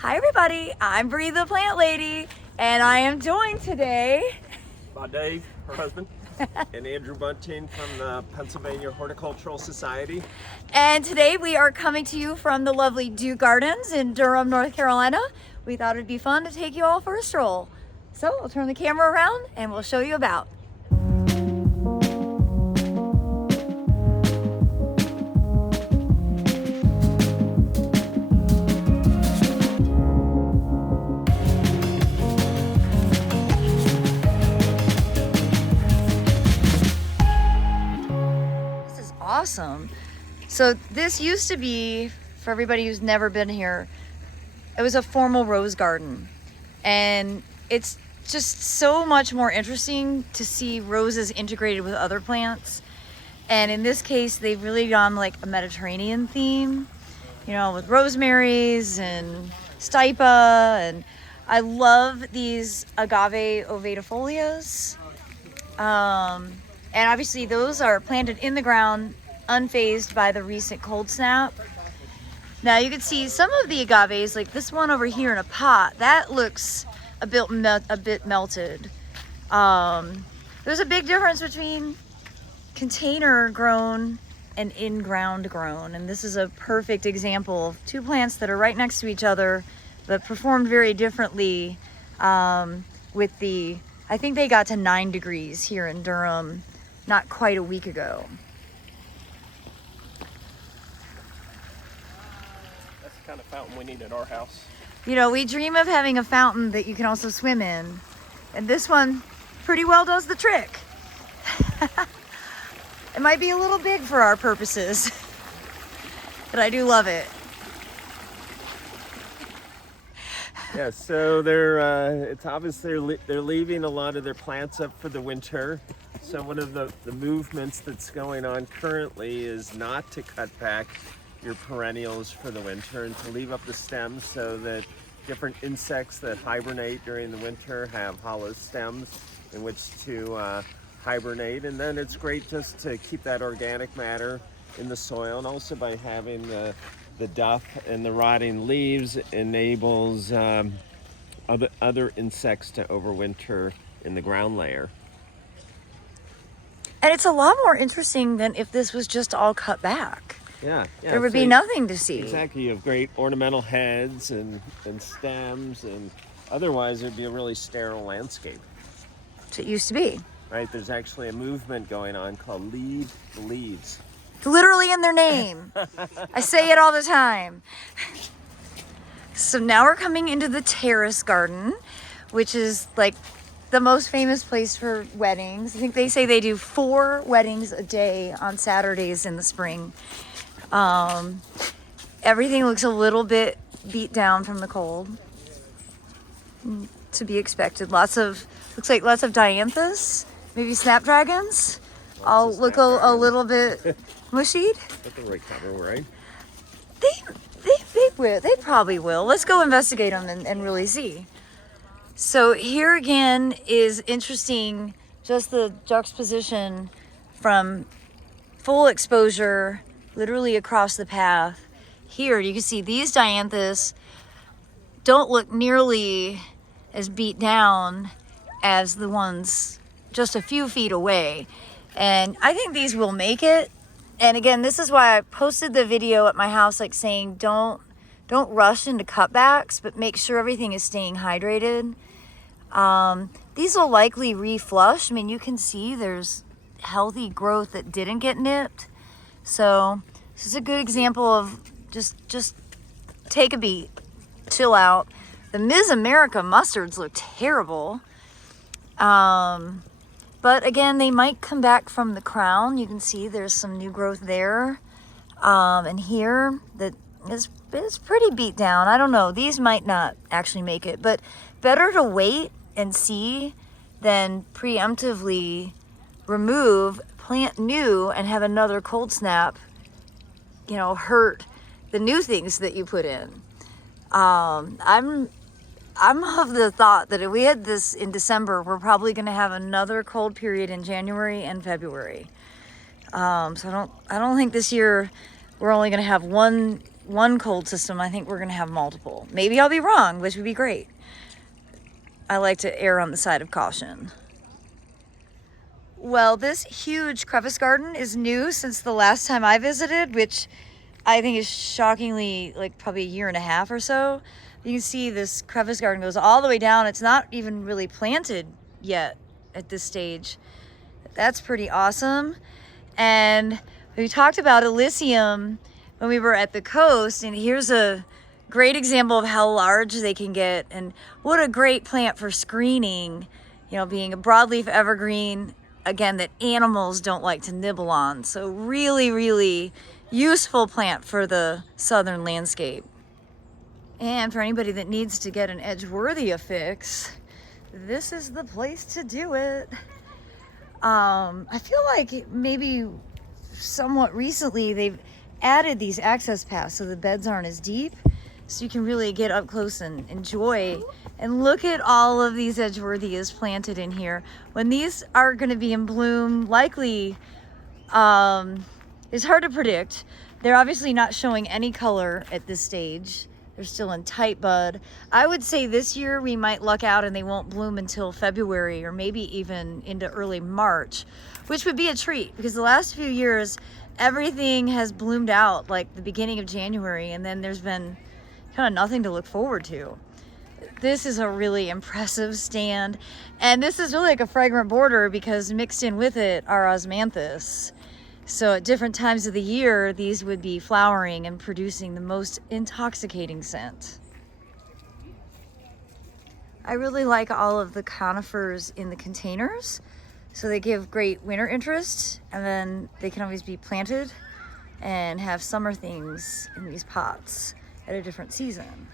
Hi everybody, I'm Bree the Plant Lady, and I am joined today by Dave, her husband, and Andrew Bunting from the Pennsylvania Horticultural Society. And today we are coming to you from the lovely Dew Gardens in Durham, North Carolina. We thought it'd be fun to take you all for a stroll. So I'll turn the camera around and we'll show you about. Awesome. So this used to be, for everybody who's never been here, it was a formal rose garden, and it's just so much more interesting to see roses integrated with other plants. And in this case, they've really gone like a Mediterranean theme, you know, with rosemaries and stipa, and I love these agave ovidifolias. And obviously those are planted in the ground, unfazed by the recent cold snap. Now you can see some of the agaves, like this one over here in a pot, that looks a bit melted. There's a big difference between container grown and in-ground grown, and this is a perfect example of two plants that are right next to each other but performed very differently. With the, I think they got to 9 degrees here in Durham not quite a week ago. That's the kind of fountain we need at our house. You know, we dream of having a fountain that you can also swim in, and this one pretty well does the trick. It might be a little big for our purposes, but I do love it. Yeah, so it's obvious they're leaving a lot of their plants up for the winter. So one of the movements that's going on currently is not to cut back your perennials for the winter and to leave up the stems so that different insects that hibernate during the winter have hollow stems in which to hibernate. And then it's great just to keep that organic matter in the soil, and also by having the duff and the rotting leaves enables other insects to overwinter in the ground layer. And it's a lot more interesting than if this was just all cut back. Yeah. There would be nothing to see. Exactly. You have great ornamental heads and stems, and otherwise it'd be a really sterile landscape. That's what it used to be. Right. There's actually a movement going on called Leave the Leaves. It's literally in their name. I say it all the time. So now we're coming into the terrace garden, which is like the most famous place for weddings. I think they say they do 4 weddings a day on Saturdays in the spring. Everything looks a little bit beat down from the cold. To be expected. Looks like lots of Dianthus, maybe snapdragons. I'll look a little bit mushied. That's the right cover, right? They will. They probably will. Let's go investigate them and really see. So here again is interesting, just the juxtaposition from full exposure, literally across the path. Here you can see these Dianthus don't look nearly as beat down as the ones just a few feet away. And I think these will make it. And again, this is why I posted the video at my house, like saying don't rush into cutbacks, but make sure everything is staying hydrated. These will likely reflush. I mean, you can see there's healthy growth that didn't get nipped. So this is a good example of just take a beat, chill out. The Ms. America mustards look terrible. But again, they might come back from the crown. You can see there's some new growth there. And here that is pretty beat down. I don't know. These might not actually make it, but better to wait and see than preemptively remove, plant new, and have another cold snap, you know, hurt the new things that you put in. I'm of the thought that if we had this in December, we're probably going to have another cold period in January and February. So I don't think this year we're only going to have one one cold system. I think we're going to have multiple. Maybe I'll be wrong, which would be great. I like to err on the side of caution. Well, this huge crevice garden is new since the last time I visited, which I think is shockingly like probably a year and a half or so. You can see this crevice garden goes all the way down. It's not even really planted yet at this stage. That's pretty awesome. And we talked about Elysium when we were at the coast, and here's a great example of how large they can get, and what a great plant for screening, you know, being a broadleaf evergreen, again, that animals don't like to nibble on. So really, really useful plant for the southern landscape. And for anybody that needs to get an Edgeworthy fix, this is the place to do it. I feel like maybe somewhat recently they've added these access paths so the beds aren't as deep, so you can really get up close and enjoy. And look at all of these Edgeworthias planted in here. When these are going to be in bloom, likely, it's hard to predict. They're obviously not showing any color at this stage. They're still in tight bud. I would say this year we might luck out and they won't bloom until February or maybe even into early March, which would be a treat because the last few years everything has bloomed out like the beginning of January, and then there's been kind of nothing to look forward to. This is a really impressive stand, and this is really like a fragrant border because mixed in with it are osmanthus. So at different times of the year, these would be flowering and producing the most intoxicating scent. I really like all of the conifers in the containers. So they give great winter interest, and then they can always be planted and have summer things in these pots at a different season.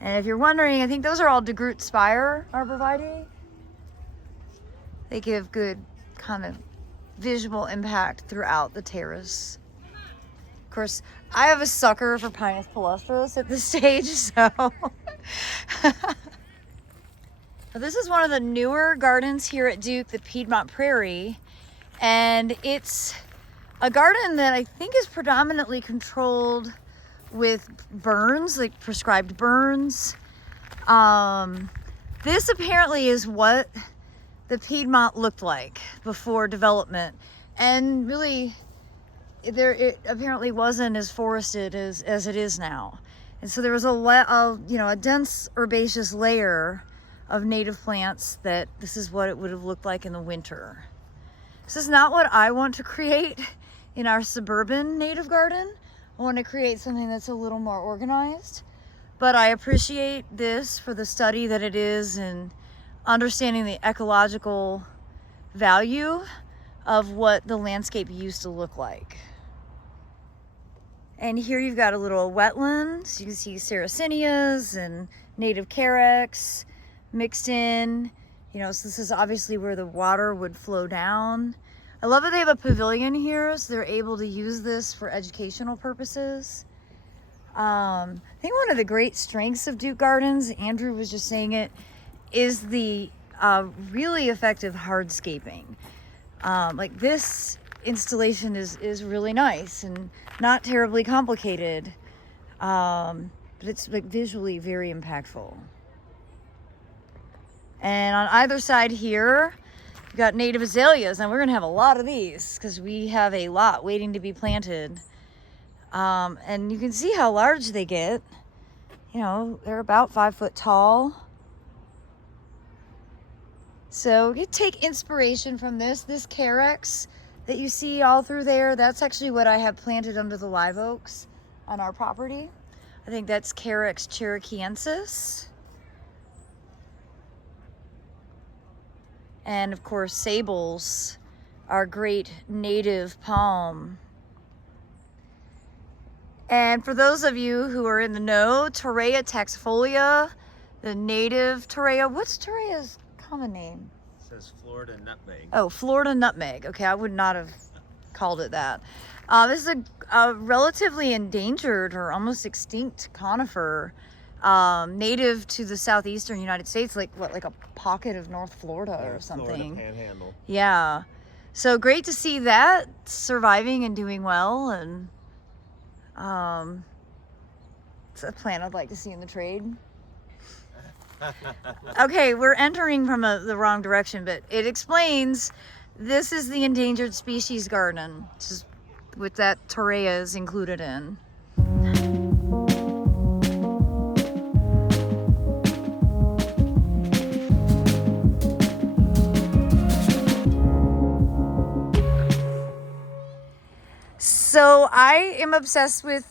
And if you're wondering, I think those are all De Groot Spire arborvitae. They give good kind of visual impact throughout the terrace. Of course, I have a sucker for Pinus palustris at this stage, so. This is one of the newer gardens here at Duke, the Piedmont Prairie, and it's a garden that I think is predominantly controlled with burns, like prescribed burns. This apparently is what the Piedmont looked like before development, and really it apparently wasn't as forested as it is now. And so there was a dense herbaceous layer of native plants that this is what it would have looked like in the winter. This is not what I want to create in our suburban native garden. I want to create something that's a little more organized, but I appreciate this for the study that it is and understanding the ecological value of what the landscape used to look like. And here you've got a little wetland. So you can see Sarracenias and native carex mixed in. You know, so this is obviously where the water would flow down. I love that they have a pavilion here, so they're able to use this for educational purposes. I think one of the great strengths of Duke Gardens, Andrew was just saying it, is the really effective hardscaping. Like this installation is really nice and not terribly complicated, but it's like visually very impactful. And on either side here, we've got native azaleas, and we're gonna have a lot of these because we have a lot waiting to be planted. And you can see how large they get. You know, they're about 5 foot tall. So you take inspiration from this carex that you see all through there. That's actually what I have planted under the live oaks on our property. I think that's Carex cherokeensis. And of course, sables, our great native palm. And for those of you who are in the know, Torreya taxifolia, the native Torreya, what's Torreya's common name? It says Florida nutmeg. Oh, Florida nutmeg. Okay, I would not have called it that. This is a relatively endangered or almost extinct conifer, native to the southeastern United States, like a pocket of North Florida or something. Florida Panhandle. Yeah. So great to see that surviving and doing well, and It's a plant I'd like to see in the trade. Okay, we're entering from the wrong direction, but it explains this is the endangered species garden, just with that torreya is included in. So I am obsessed with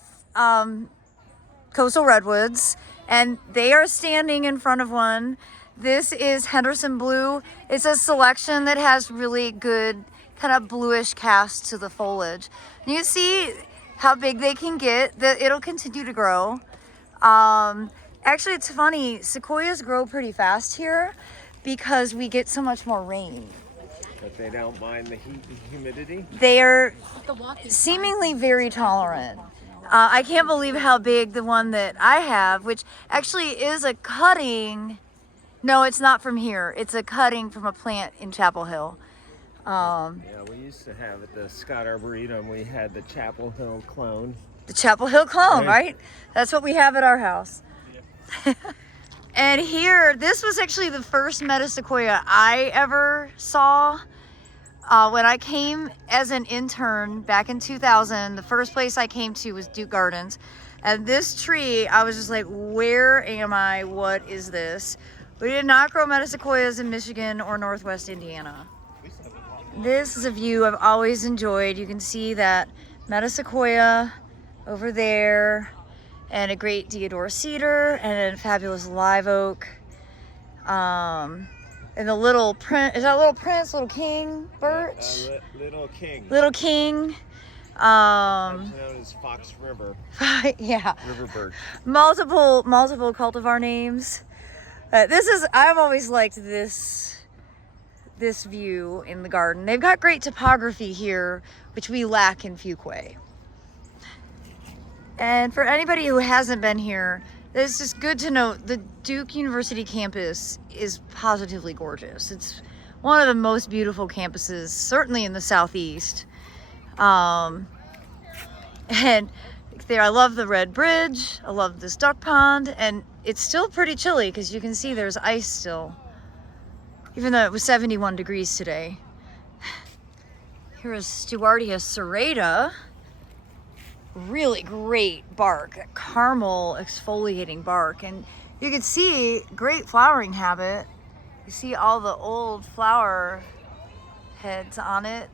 coastal redwoods, and they are standing in front of one. This is Henderson Blue. It's a selection that has really good kind of bluish cast to the foliage. And you see how big they can get. It'll continue to grow. Actually, it's funny, sequoias grow pretty fast here because we get so much more rain. But they don't mind the heat and humidity? They are seemingly very tolerant. I can't believe how big the one that I have, which actually is a cutting. No, it's not from here. It's a cutting from a plant in Chapel Hill. Yeah, we used to have at the Scott Arboretum, we had the Chapel Hill clone. The Chapel Hill clone, right? That's what we have at our house. And here, this was actually the first metasequoia I ever saw. When I came as an intern back in 2000, the first place I came to was Duke Gardens. And this tree, I was just like, where am I? What is this? We did not grow metasequoias in Michigan or Northwest Indiana. This is a view I've always enjoyed. You can see that metasequoia over there, and a great deodar cedar, and a fabulous live oak. And the little is that little prince, little king birch? Little king. Little king. Known as Fox River. Yeah. River birch. Multiple cultivar names. I've always liked this view in the garden. They've got great topography here, which we lack in Fuquay. And for anybody who hasn't been here, it's just good to know the Duke University campus is positively gorgeous. It's one of the most beautiful campuses, certainly in the Southeast. And there, I love the Red Bridge. I love this duck pond, and it's still pretty chilly because you can see there's ice still, even though it was 71 degrees today. Here is Stewartia serrata. Really great bark, caramel exfoliating bark, and you can see great flowering habit. You see all the old flower heads on it.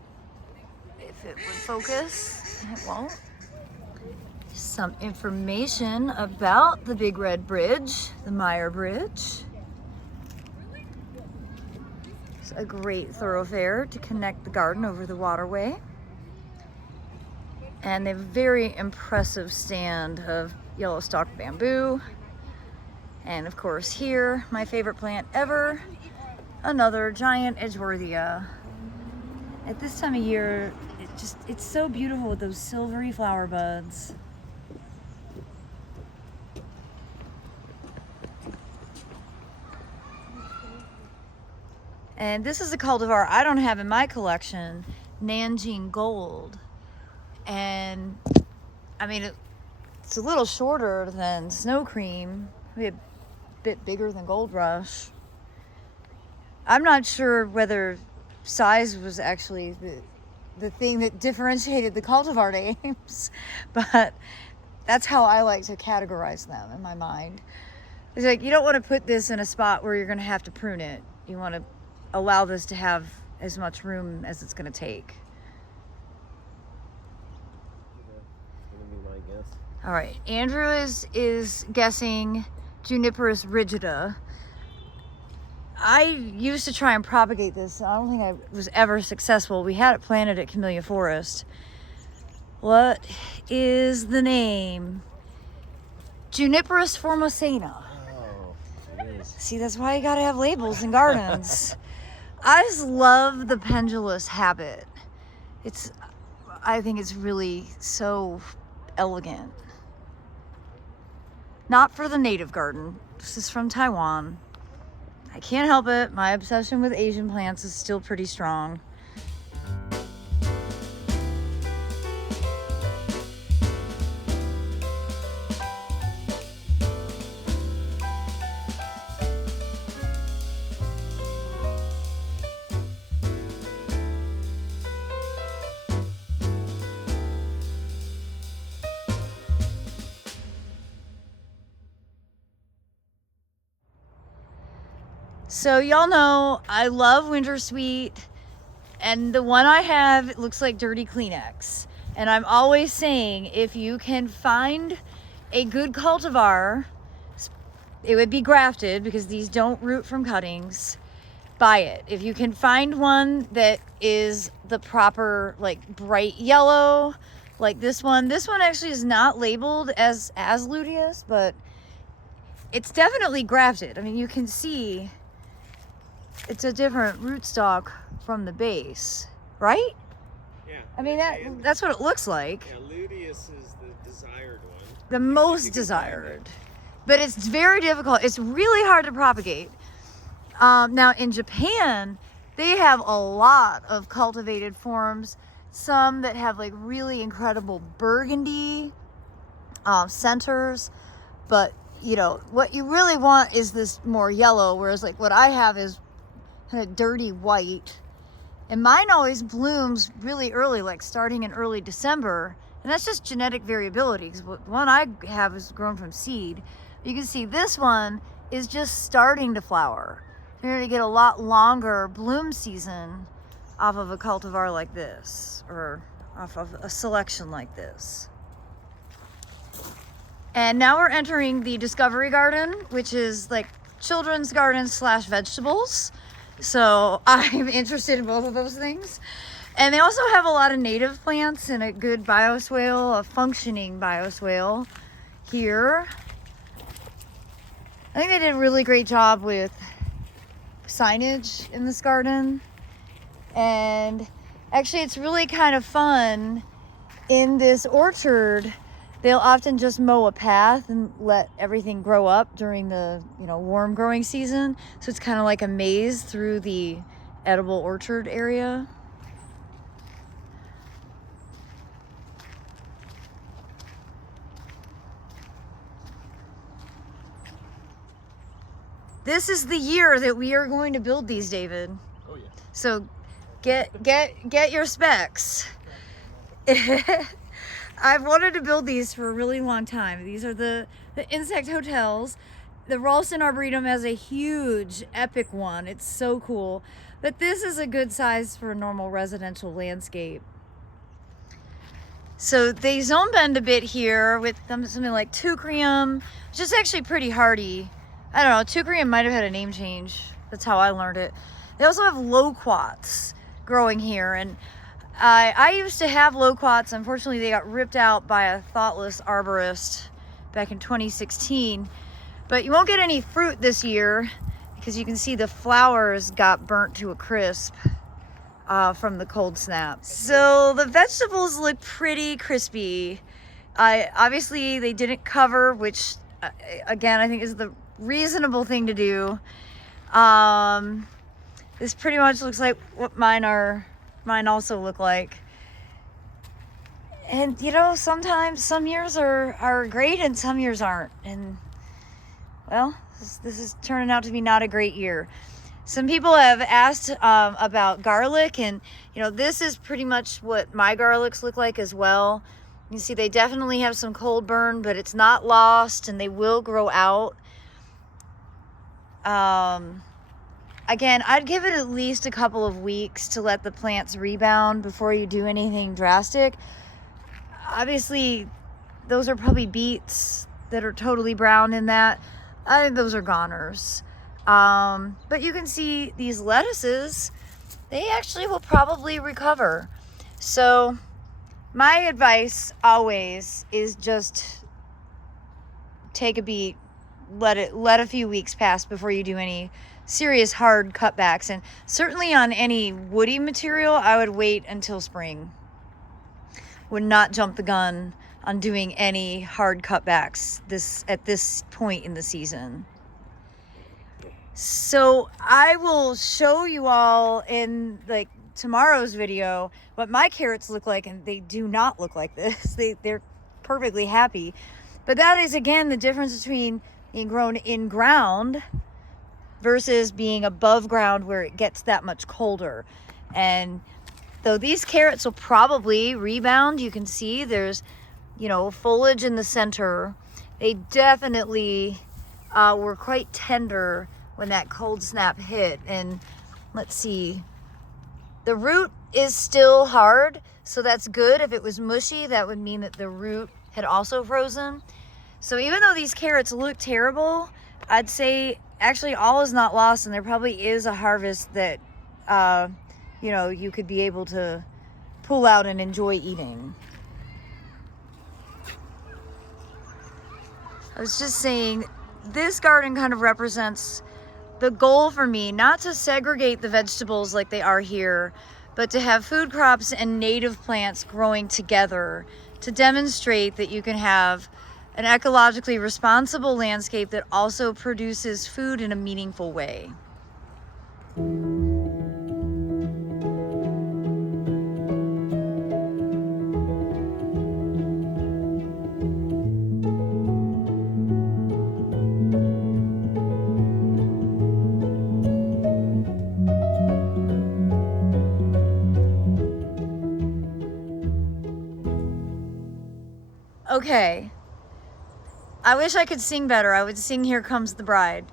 If it would focus, it won't. Some information about the Big Red Bridge, the Meyer Bridge. It's a great thoroughfare to connect the garden over the waterway. And they have a very impressive stand of yellow stalk bamboo. And of course here, my favorite plant ever, another giant Edgeworthia. At this time of year, it's so beautiful with those silvery flower buds. And this is a cultivar I don't have in my collection, Nanjing Gold. And I mean, it's a little shorter than Snow Cream, maybe a bit bigger than Gold Rush. I'm not sure whether size was actually the thing that differentiated the cultivar names, but that's how I like to categorize them in my mind. It's like, you don't want to put this in a spot where you're going to have to prune it. You want to allow this to have as much room as it's going to take. All right, Andrew is guessing Juniperus rigida. I used to try and propagate this. I don't think I was ever successful. We had it planted at Camellia Forest. What is the name? Juniperus formosana. Oh, it is. See, that's why you gotta have labels in gardens. I just love the pendulous habit. I think it's really so elegant. Not for the native garden. This is from Taiwan. I can't help it. My obsession with Asian plants is still pretty strong. So y'all know I love Wintersweet, and the one I have, it looks like dirty Kleenex. And I'm always saying, if you can find a good cultivar, it would be grafted because these don't root from cuttings, buy it. If you can find one that is the proper, like, bright yellow, like this one actually is not labeled as luteus, but it's definitely grafted. I mean, you can see it's a different rootstock from the base, right? Yeah. I mean, that's what it looks like. Yeah, luteus is the desired one. The most desired. But it's very difficult. It's really hard to propagate. Now in Japan, they have a lot of cultivated forms. Some that have like really incredible burgundy centers. But you know, what you really want is this more yellow, whereas like what I have is kind of dirty white. And mine always blooms really early, like starting in early December. And that's just genetic variability, because the one I have is grown from seed. You can see this one is just starting to flower. You're going to get a lot longer bloom season off of a cultivar like this, or off of a selection like this. And now we're entering the Discovery Garden, which is like children's garden / vegetables. So I'm interested in both of those things. And they also have a lot of native plants and a good bioswale, a functioning bioswale here. I think they did a really great job with signage in this garden. And actually it's really kind of fun in this orchard. They'll often just mow a path and let everything grow up during the, you know, warm growing season. So it's kind of like a maze through the edible orchard area. This is the year that we are going to build these, David. Oh yeah. So get your specs. I've wanted to build these for a really long time. These are the insect hotels. The Ralston Arboretum has a huge, epic one. It's so cool. But this is a good size for a normal residential landscape. So they zone bend a bit here with something like Teucrium, which is actually pretty hardy. I don't know, Teucrium might have had a name change. That's how I learned it. They also have Loquats growing here, and I used to have Loquats. Unfortunately, they got ripped out by a thoughtless arborist back in 2016. But you won't get any fruit this year because you can see the flowers got burnt to a crisp from the cold snap. So the vegetables look pretty crispy. Obviously, they didn't cover, which again, I think is the reasonable thing to do. This pretty much looks like what mine also look like. And you know, sometimes some years are great and some years aren't. And well, this is turning out to be not a great year. Some people have asked about garlic, and you know, this is pretty much what my garlics look like as well. You see they definitely have some cold burn, but it's not lost and they will grow out. Again, I'd give it at least a couple of weeks to let the plants rebound before you do anything drastic. Obviously, those are probably beets that are totally brown in that. I think those are goners. But you can see these lettuces, they actually will probably recover. So my advice always is just take a beet, let a few weeks pass before you do any serious hard cutbacks. And certainly on any woody material, I would wait until spring. Would not jump the gun on doing any hard cutbacks at this point in the season. So I will show you all in like tomorrow's video what my carrots look like, and they do not look like this. They're perfectly happy. But that is again the difference between being grown in ground versus being above ground where it gets that much colder. And though these carrots will probably rebound, you can see there's, you know, foliage in the center. They definitely were quite tender when that cold snap hit. And let's see, the root is still hard, so that's good. If it was mushy, that would mean that the root had also frozen. So even though these carrots look terrible, I'd say actually all is not lost, and there probably is a harvest that you know, you could be able to pull out and enjoy eating. I was just saying, this garden kind of represents the goal for me, not to segregate the vegetables like they are here, but to have food crops and native plants growing together to demonstrate that you can have an ecologically responsible landscape that also produces food in a meaningful way. Okay, I wish I could sing better. I would sing Here Comes the Bride.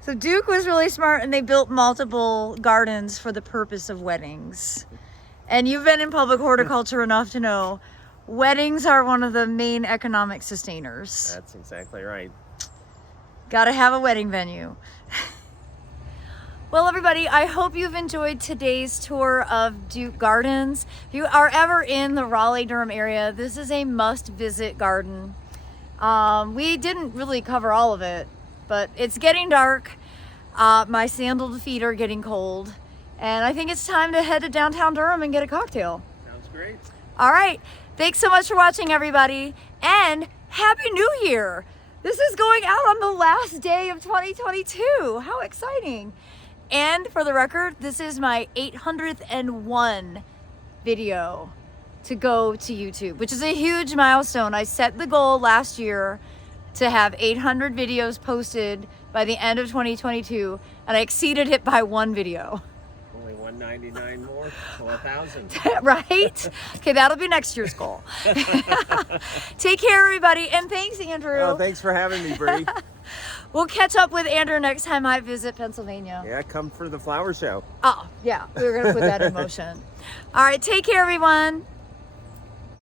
So Duke was really smart, and they built multiple gardens for the purpose of weddings. And you've been in public horticulture enough to know weddings are one of the main economic sustainers. That's exactly right. Gotta have a wedding venue. Well, everybody, I hope you've enjoyed today's tour of Duke Gardens. If you are ever in the Raleigh-Durham area, this is a must-visit garden. We didn't really cover all of it, but it's getting dark. My sandaled feet are getting cold, and I think it's time to head to downtown Durham and get a cocktail. Sounds great. All right. Thanks so much for watching, everybody, and Happy New Year. This is going out on the last day of 2022. How exciting. And for the record, this is my 801 video to go to YouTube, which is a huge milestone. I set the goal last year to have 800 videos posted by the end of 2022, and I exceeded it by one video. Only 199 more, so 1,000. Right? Okay, that'll be next year's goal. Take care, everybody, and thanks, Andrew. Oh, thanks for having me, Bree. We'll catch up with Andrew next time I visit Pennsylvania. Yeah, come for the flower show. Oh, yeah, we're going to put that in motion. All right, take care, everyone.